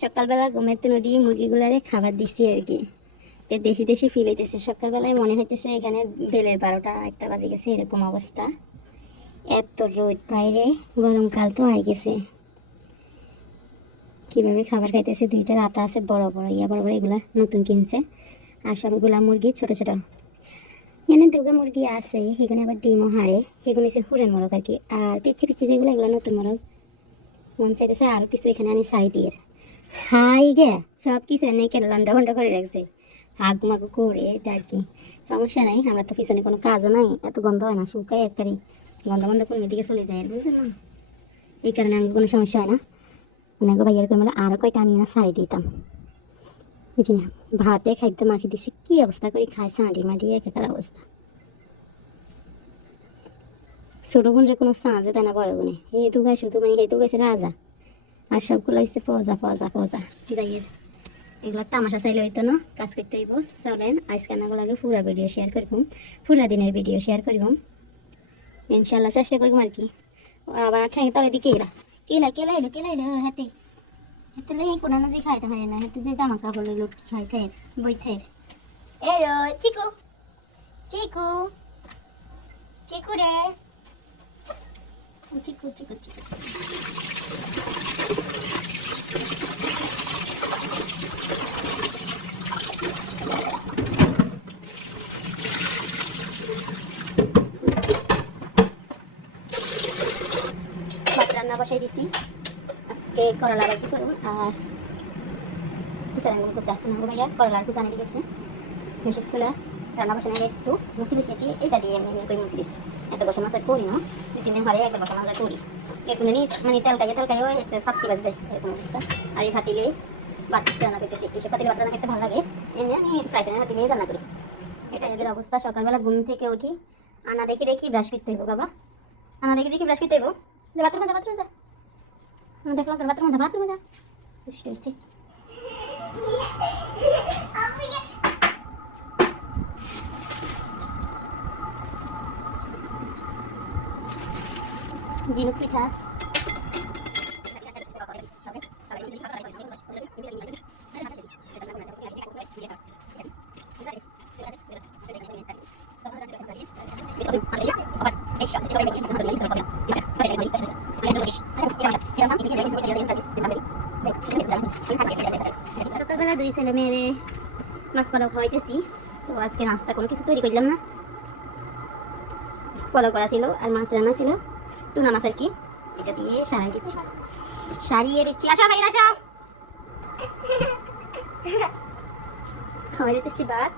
সকালবেলা ঘুমের তো নদী, মুরগিগুলারে খাবার দিচ্ছি আর কি। দেশি দেশি ফিল হইতেছে। সকালবেলায় মনে হইতেছে এখানে বেলের বারোটা, একটা বাজে গেছে, এরকম অবস্থা। এত রোদ বাইরে, গরমকাল তো হয়ে গেছে। কীভাবে খাবার খাইতেছে? দুইটা রাতা আছে, বড় বড়, ইয়া বড় বড়, এগুলা নতুন কিনছে। আর সবগুলা মুরগি ছোট ছোট। এখানে দুর্গা মুরগি আছে, এখানে আবার ডিমও হারে এগুলো হচ্ছে হুরেন মোরগ আর কি। আর পিচ্ছি পিচ্ছি যেগুলো, এগুলো নতুন মোরগ। মন চাইতেছে আরও কিছু এখানে আনি সাই দিয়ে। হাই গে সব কিছু এনে কেন লন্ডা ভন্ডা করে রাখছে। হাগ মাগু করে এটা আর কি সমস্যা নাই, আমরা তো পিছনে কোনো কাজও নাই, এত গন্ধ হয় না শুকাই একবারই। গন্ধ গন্ধ কোনো দিকে চলে যায়, বুঝলেন? না এই কারণে আমাকে কোনো সমস্যা হয় না। ওনাকে ভাইয়ার করে মেলে আরও কয়টা আনিয়ে না সারি দিতাম। বুঝি না, ভাতে খাইতে মাখি দিছি, কি অবস্থা করে খায় সাঁড়ি মাটি একাকার অবস্থা। ছোট গুণরে কোনো সাঁজে তাই না, বড় গুণে তো গাছ শুধু মানে তো গাছ রাজা। আর সবগুলো হচ্ছে পজা পজা পজা। যাইয়ের এগুলো তামাশা চাইলে হইতো না, কাজ করতে হইব। চলেন, আজকে লাগে পুরা ভিডিও শেয়ার করব। পুরা দিনের ভিডিও শেয়ার করব। ইনশাল্লাহ চেষ্টা করব আর কি। আবার ঠ্যাং তলে দিকে এলা কেলা কেলা এলো কেলা এলো হাতে। হাতে লাই কোনো না যে খাইতে পারে না। হাতে যে জামা কাপড় লুটকি খাইতে বইতে এ রো, চিকু। চিকু। চিকু রে। চিকু চিকু চিকু রান্না বসাই দিছি। আজকে করলা ভাজি করব আর কুচা রান্না কুচা। নাঙ্গু ভাইয়া করলার কুচা নিয়ে গেছে বিশেষ করে রান্না বসানো আগে একটু মুসি দিছে কি, এটা দিয়ে এমনি এমনি করে মুসি দিস এত মাছ আর করি না। তিন দিন পরে একবার বসা মাছ আর করি এরকম জানি মানে তেল কাইয়ে তেল কাইয়ে একটা সাপ্তি বাজে এরকম অবস্থা। আর এই ভাতিলে ভাত রান্না করতেছি। এইসব পাতিলে ভাত রান্না খেতে ভালো লাগে এমনি আমি ফ্রাই প্যানে ভাতিলে রান্না করি। এটা এদের অবস্থা। সকালবেলা ঘুম থেকে উঠি, আনা দেখি দেখি ব্রাশ করতে হইব, বাবা। আনা দেখি দেখি ব্রাশ করতে হইব। যে বাথরুমে যা বাথরুমে যা। দেখলাম তোর বাথরুমে যা বাথরুমে যা। দুষ্ট ঝিনুক পিঠা। সকালবেলা দুই ছেলে মেয়েরে মাছ পালক খাওয়াইতেছি। তো আজকে নাস্তা কোনো কিছু তৈরি করলাম না। পোলাও করা ছিল আর মাছ রান্না ছিল। টুনা মাছ আর কি এটা দিয়ে সারাই দিচ্ছি। সারিয়ে দিচ্ছি। আসো ভাই আসো। খাওয়াই দিতেছি ভাত।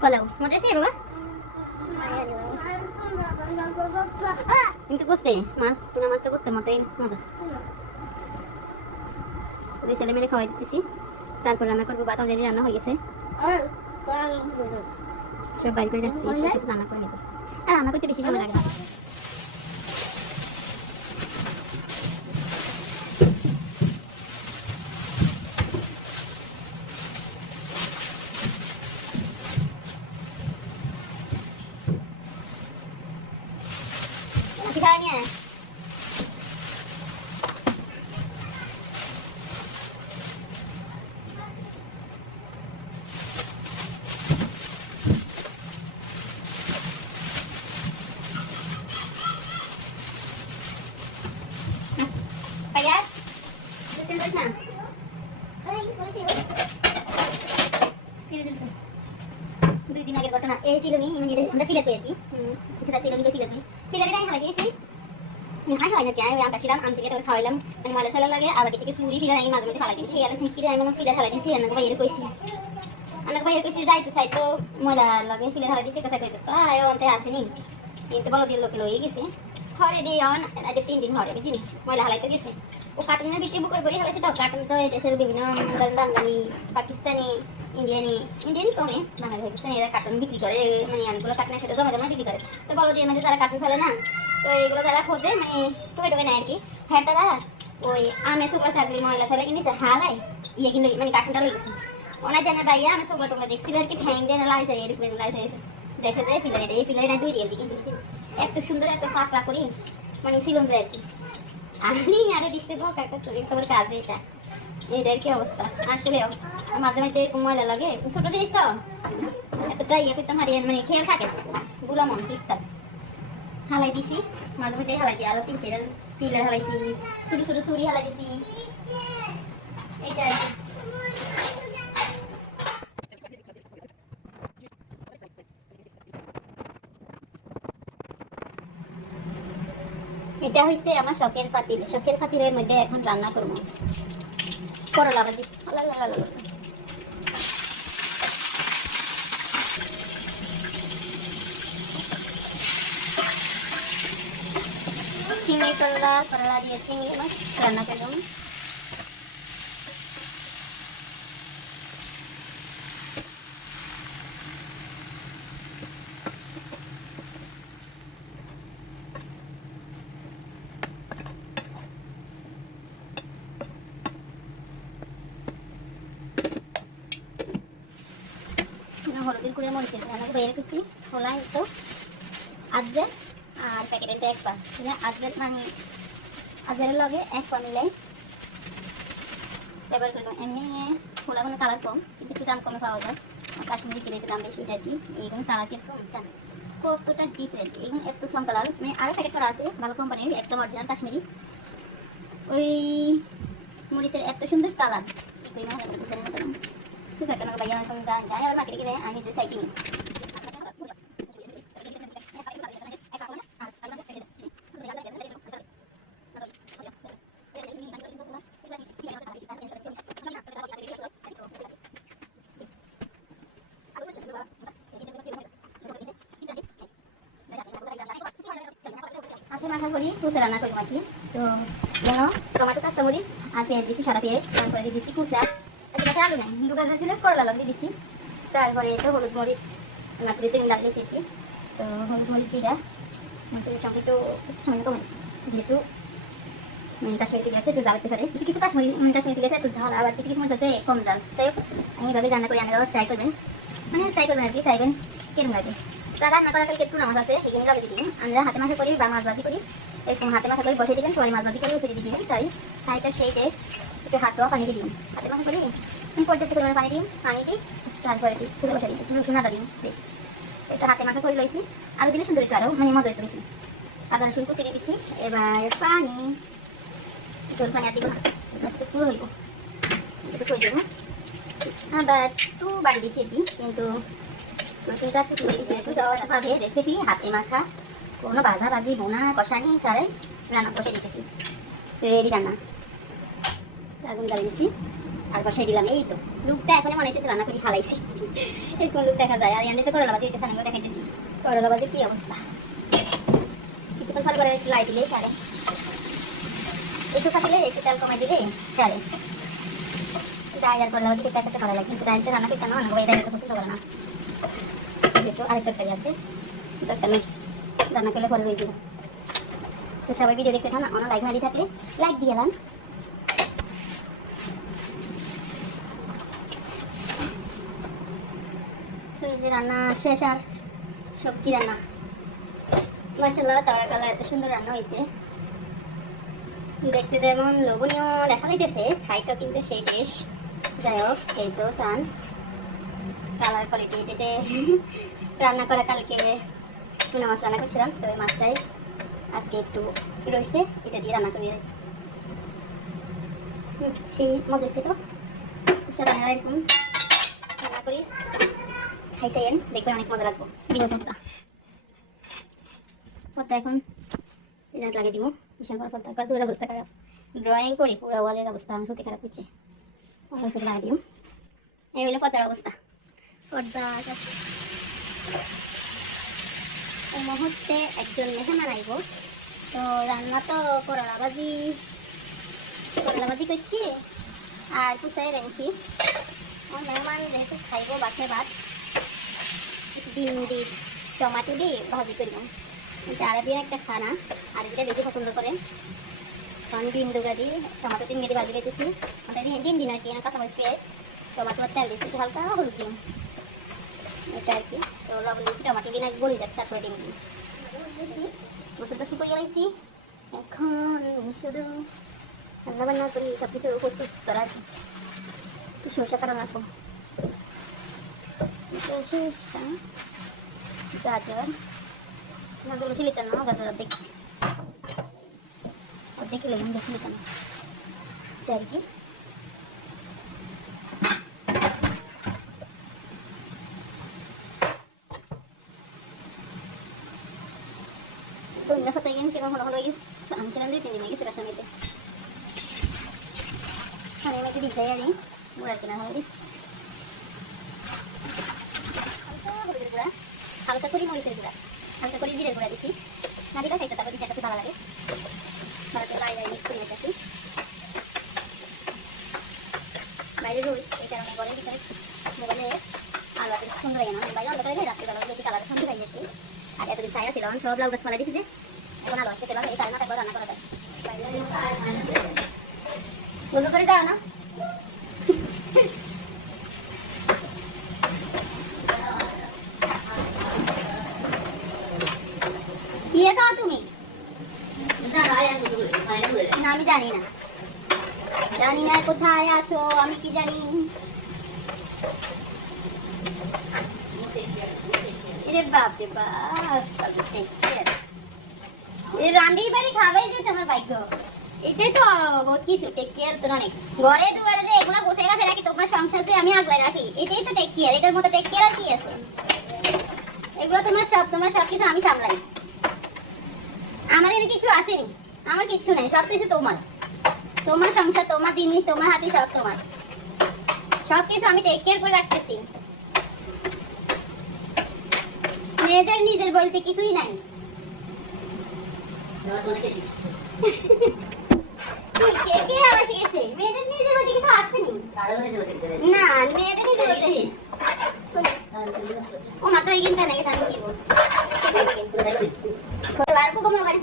পোলাও। মজা আছে বাবা? কিন্তু কষতে মাছ, টুনা মাছ তো কষতে মতোই। মজা। ওই ছেলে মেয়ে খাওয়াই দিতেছি। তারপর রান্না করব। ভাত অলরেডি রান্না হয়ে গেছে। সব বাইর করে রাখছি। রান্না করে নেব। আর রান্না করতে বেশি সময় লাগে না পিঠা নিয়ে আয়। Payat? Dito na na. ফিরে দিল তো। দুই দিন আগের ঘটনা এই ছিল নি মানে এটা আমরা ফিলাতে আর কি কিছুটা ছিল নি ফিলাতে ফিলাতে নাই হালা গেছি হাই হাই না কেন আমরা ছিলাম আমি থেকে তোর খাওয়াইলাম মানে মালা ছালা লাগে, আবার কিছু পুরি ফিলা নাই মাঝে মধ্যে গেছি এই আলো সিকি আমি মনে ফিলা হালা দিছি আনাকে বাইরে কইছি। আনাকে বাইরে কইছি, যাইতে চাই তো ময়লা লাগে, ফিলা হালা দিছি কথা কইতে আয় অন্তে আসেনি। কিন্তু বলো দিয়ে লোক লয়ে গেছে। ঘরে দিয়ে অন, আজ তিন দিন ঘরে বুঝিনি, ময়লা হালাইতে গেছে। ও কার্টুনের ভিতরে বুক করে হালাইছে তো। কার্টুন তো দেশের বিভিন্ন ধরেন বাঙালি, পাকিস্তানি, ইন্ডিয়ানি ইন্ডিয়ানি কমে বাঙালি পাকিস্তানি এরা কার্টুন বিক্রি করে মানে অনেকগুলো কার্টুনের সাথে জমা জমা বিক্রি করে। তো বলো দিয়ে মধ্যে যারা কার্টুন ফেলে না তো যারা খোঁজে মানে নেয় আর কি। হ্যাঁ তারা ওই আমে থাকলে ময়লা কিনেছে হালাই ইয়ে মানে লেগেছে ওনার জানে ভাইয়া আমি টোকলা দেখছিল আর কি, ঠ্যাং দিয়ে যায় এই দুই রিয়েল দিকে এত সুন্দর, এত পাকড়া করি মানে সিলন যায় আর কি। আমি আরে দিতে বক একটা চুরি তোমার কাজ এটা এইটার কি অবস্থা? আসলেও মাঝে মাঝে এরকম ময়লা লাগে। ছোট জিনিস তো। এতটা ইয়ে করতাম হারিয়ে মানে খেয়াল থাকে না। গুলা মন ঠিকঠাক হালাই দিছি মাঝে মাঝে হালাই দিই আরও তিন চার পিলার হালাইছি ছোট ছোট ছুরি হালাই দিছি এইটা এটা হইছে আমার শখের পাতিল। শখের পাতিলের মধ্যে এখন রান্না করব। করলা ভাজি। আলা, আলা, আলা, আলা। চিংড়ি করলা করলা দিয়ে চিংড়ি মাছ রান্না করলাম না হলুদের গুঁড়ে মরিচের গুঁড়ে আমাকে বাইরে করছি খোলাই তো আজকে আর প্যাকেটের এক পা মানে আজকে মানে লগে এক পা ব্যবহার করলাম এমনি খোলা কোনো কালার কম, কিন্তু একটু দাম কমে পাওয়া যায়। কাশ্মীরি একটু দাম বেশি, এটা কি? এইগুলো কালার কিন্তু কতটা ডিফারেন্ট এইগুলো একটু কম কালার মানে আরও প্যাকেট করা আছে, ভালো কোম্পানির একদম অরিজিনাল কাশ্মীরি। ওই মরিচের এত সুন্দর কালার কি করি না বুঝতে না। ঠিক আছে, কেন এখন যান যায় আর মার্কেটে গেলে আমি যে সাইকেল আজকে করি কুচা রান্না করি আর কি। তো যেন টমেটো, কাঁচামরিচ আর পেঁয়াজ দিছি, সাদা পেঁয়াজ, তারপরে দিয়ে দিছি কুচা আজকে আলু নেই দোকান ছিল, করলা লগ দিছি। তারপরে তো হলুদ মরিচ মাত্র তিন ডাল দিয়েছি কি। তো হলুদ মরিচ জিরা, মরিচের সঙ্গে একটু একটু সামান্য কমেছে যেহেতু মানে কাশ্মীরি আছে, একটু জাল পারে। কিছু কিছু কাশ্মীরি কাশ্মীরি আছে, একটু ঝাল, আবার কিছু কিছু মরিচ আছে, কম জাল যাই হোক, আমি এভাবে রান্না করি, আপনারাও ট্রাই করবেন। মানে ট্রাই করবেন আর কি, চাইবেন কেরম লাগে। তা রান্না করার কালকে একটু নামাজ আছে এখানে লগে দিন আমরা হাতে মাথা করি বা মাছ ভাজি করি এরকম হাতে মাথা করে বসে দিবেন পরে মাছ ভাজি করে উঠে দিবেন চাই তাইটা সেই টেস্ট একটু হাত দেওয়া পানি দিন হাতে মাথা করি পর্যাপ্ত পরিমাণে পানি দিন পানি দিই তারপরে চুলে বসে দিই একটু রসুন আদা দিন বেস্ট এটা হাতে মাথা করে লইছি আরও দিলে সুন্দর একটু আরও মানে মজা একটু বেশি আদা রসুন কুচি দিচ্ছি এবার পানি। জল পানি আর দিব না একটু হইব একটু করে দেবো আবার একটু বাড়ি দিচ্ছি কিন্তু নতুনটা দিচ্ছি একটু সহজভাবে রেসিপি হাতে মাখা কোনো বাজি বোনা কষানি ছাড়াই রান্না বসে দিতেছি রেডি রান্না আগুন জ্বালিয়ে দিচ্ছি আর বসাই দিলাম এই তো লুকটা এখন মনে হইতেছে রান্না করি ফালাইছি এরকম লুক দেখা যায় আর এমনিতে করলা বাজি দিতেছে আমিও দেখাইতেছি করলা বাজি কি অবস্থা কিছুক্ষণ ভালো করে লাই দিলেই সারে একটু ফাটিলে একটু তেল কমাই দিলে সারে ডাইল আর করলা বাজি খেতে ভালো লাগে কিন্তু ডাইলটা রান্না করতে আমার এই ডাইলটা পছন্দ করে না যেহেতু আছে তরকারি রান্না করলে পরে রয়ে তো সবাই ভিডিও দেখতে থাকুন অন্য লাইক থাকলে লাইক দিয়ে তো যে রান্না শেষ আর সবজি রান্না। মাসাল্লাহ তরকালা এত সুন্দর রান্না হয়েছে দেখতে যেমন লোভনীয় দেখা যাইতেছে খাইতো কিন্তু সেই টেস্ট যাই হোক, এই তো, সান। কালার কোয়ালিটি এটেছে রান্না করা কালকে টুনা মাছ রান্না করছিলাম, তো ওই মাছটাই আজকে একটু রয়েছে, এটা দিয়ে রান্না করে সেই মজা হয়েছে তো। এরকম রান্না করি। খাইছেন দেখবেন অনেক মজা লাগবো। বিনা পদ্মা এখন সিনাত লাগিয়ে দিব। বিশাল বড় পদ্মা কত অবস্থা খারাপ। ড্রয়িং করি, পুরো ওয়ালের অবস্থা সত্যি খারাপ হচ্ছে অল্প করে লাগিয়ে দিব এই হলো পদ্মার অবস্থা। মুহূর্তে একজন মেহমান আইব তো রান্না তো করলা ভাজি করলা ভাজি করছি, আর কুচাই রেঞ্চি আমার মেহমান যেহেতু খাইব বাসে ভাত, ডিম দি, টমাটো দিয়ে ভাজি করব। এটা আরবিয়ান একটা খানা আরবিটা বেশি পছন্দ করে। কারণ ডিম দুগা দিয়ে টমাটো ডিম মেরে ভাজি ওটা দিয়ে ডিম দিন আর কি পেঁয়াজ, টমাটো তেল দিচ্ছি হালকা হলুদ দিন এটা আর কি। তো লবণ দিচ্ছি টমাটো দিন আর গলি যাচ্ছে তারপরে ডিম দিন গোসলটা শুকিয়ে লাইছি এখন শুধু রান্না বান্না করি সব কিছু প্রস্তুত করা আছে। একটু সরষা কাটা রাখব সরষা গাজর। গাজর ছিল কেন গাজর অর্ধেক। অর্ধেক লেগে বেশি কেন আর কি। আনছিলাম দুই তিন দিন গেছে বাসার মেয়েতে মানে মেয়েকে দিতে যাই মুড়ার কিনা হলো দিস হলুদের গুঁড়া হালকা করে মরিচের গুঁড়া হালকা করে জিরের গুঁড়া দিছি না দিলেও খাইতে তারপর দিতে ভালো লাগে ভালো করে লাই লাই মিক্স করে নিতেছি বাইরে রুই এই কারণে ঘরের ভিতরে মোবাইলে আলো আছে সুন্দর লাগে না বাইরে অন্ধকারে রাত্রিবেলা বেশি কালার সুন্দর যাচ্ছি আর এতদিন ছায়া ছিল সব লাউ গাছ পালা দিছি যে এখন আলো আসতে পেলাম এই কারণে তারপর রান্না করা যায় বুঝো করে দাও না ইয়ে খাও তুমি না আমি জানি না জানি না কোথায় আছো আমি কি। জানি রে বাপ রে বাপ এ রান্দি বাড়ি খাবে যে তোমার ভাগ্য। এটাই তো বহুত কিছু টেক কেয়ার তো অনেক। ঘরে দুয়ারে যে রাখি তোমার সংসারকে আমি আগলে রাখি? এটাই তো টেক কেয়ার এটার মতো টেক কেয়ার আর কি আছে? এগুলো তোমার সব তোমার সব কিছু আমি সামলাই। আমার এর কিছু আসেনি আমার নেই, সব কিছু তোমার। তোমার সংসার, তোমার জিনিস, তোমার হাতে সব তোমার। সব কিছু আমি টেক কেয়ার করে রাখতেছি। মেয়েদের নিজের বলতে কিছুই নাই কি, কে কে আবার শিখেছে মেয়েদের নিজের বলতে কিছু আসেনি না মেয়েদের নিজের বলতে ও মাত্র এগিয়ে না গেছে আমি কি বলব আর কোকো মোর গাড়ি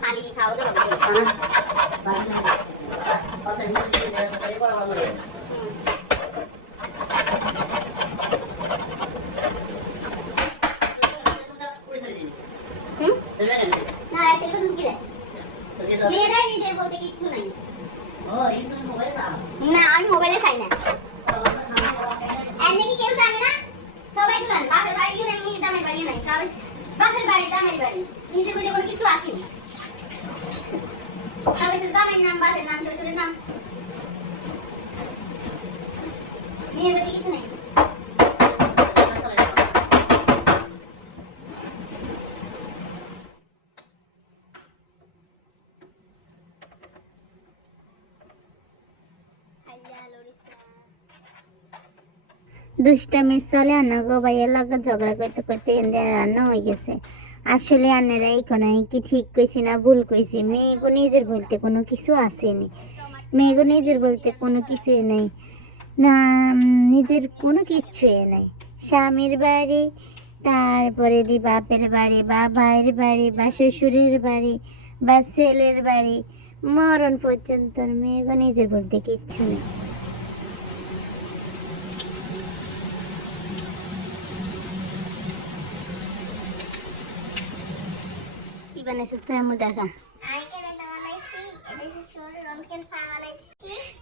পানি খাওয়া তো হবে হুম না রাতে তো দুধ গিলে মেয়েদের নিজের বলতে কিচ্ছু নাই না আমি মোবাইলে খাই না এমনি কি কেউ জানে না সবাই তো জানে বাপের বাড়িও নাই দামের বাড়িও নাই সবাই বাপের বাড়ি দামের বাড়ি নিজের বলতে কোনো কিছু আসেনি সবাই শুধু দামের নাম বাপের নাম শ্বশুরের নাম মেয়ের বলতে কিছু নেই দুষ্টামি চলে আনাগো ভাইয়ের লগে ঝগড়া করতে করতে এনে রান্না হয়ে গেছে। আসলে আন্নারা এখানে কি ঠিক কইছি না ভুল কইছি। মেয়েগো নিজের বলতে কোনো কিছু আসেনি। মেয়েগো নিজের বলতে কোনো কিছুই নেই। না, নিজের কোনো কিছুই নাই। স্বামীর বাড়ি, তারপরে দি বাপের বাড়ি, বা ভাইয়ের বাড়ি, বা শ্বশুরের বাড়ি, বা ছেলের বাড়ি। মরণ পর্যন্ত মেয়েগো নিজের বলতে কিচ্ছু নেই কি বানাইছো চামু দেখা আইকেন এটা বানাইছি এটা হচ্ছে ছোট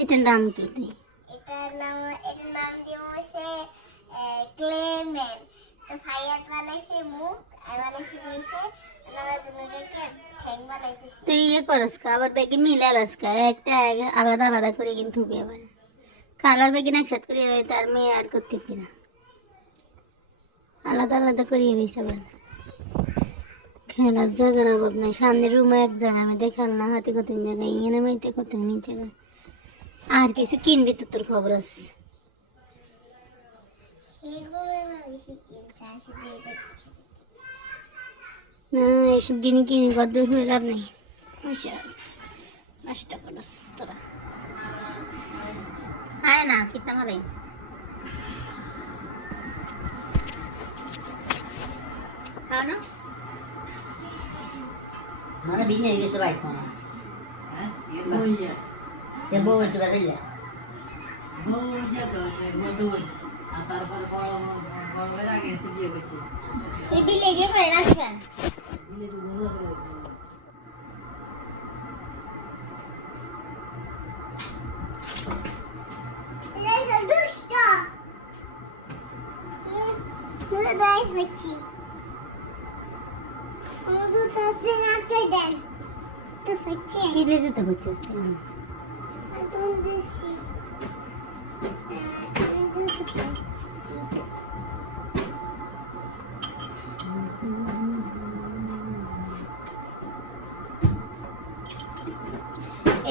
এটার নাম কি তুই এটার নাম এটার নাম দিয়ে হচ্ছে ক্লেমেন তো ফাইয়াত বানাইছে মুখ আর বানাইছি নিচে আমরা দুজনকে ঠ্যাং বানাইতেছি তুই ইয়ে করস কা আবার বেগে মিলে আলাস কা একটা এক- আলাদা আলাদা করে কিন্তু হবে আবার কালার বেগে একসাথে করে তার মেয়ে আর করতে কিনা আলাদা আলাদা করে রয়েছে আবার খেলার জায়গার অভাব নাই। সামনের রুমে এক জায়গায় আমি দেখাল না হাতে কত জায়গায় ইয়ে নামাইতে কত জায়গায়। আর কিছু কিনবি তো তোর খবর আছে। না, এসব কিনে কিনে কত ঘুরে লাভ নেই। নষ্ট করস তোরা। আয় না কিতনা ভালো খাও না? അങ്ങനെ പിന്നെ വിസ വായിക്കണോ പോയിട്ട് Ну давай фотик.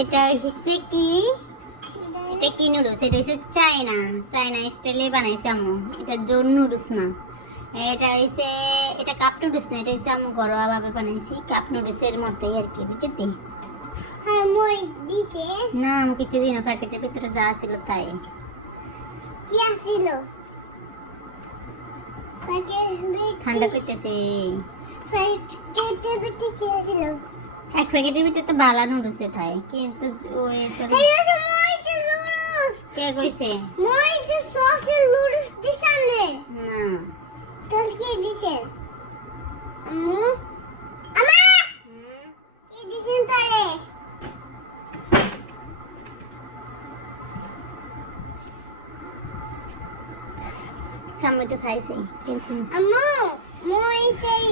এটা হচ্ছে কি? এটা কি নুডলস এটা হচ্ছে চায়না। চায়না স্টাইলে বানাইছে আম্মু। এটা জোর নুডলস না। এটা হচ্ছে কাপ নুডলস না এটা হচ্ছে আম্মু ঘরোয়া ভাবে বানাইছি কাপ নুডলসের মতোই আর কি বুঝলি আর মরিচ দিছে। না আমি কিছু দিন প্যাকেটের ভিতরে যা ছিল তাই। কি আসিল ঠান্ডা করতেছে। এক প্যাকেটের ভিতরে তো বালা নুডলসে থাকে কিন্তু ওই কে কইছে? মরিচের সসের লুডুস দিছানে না। কালকে দিছেন সামনে তো খাইছে আম্মু মরিচের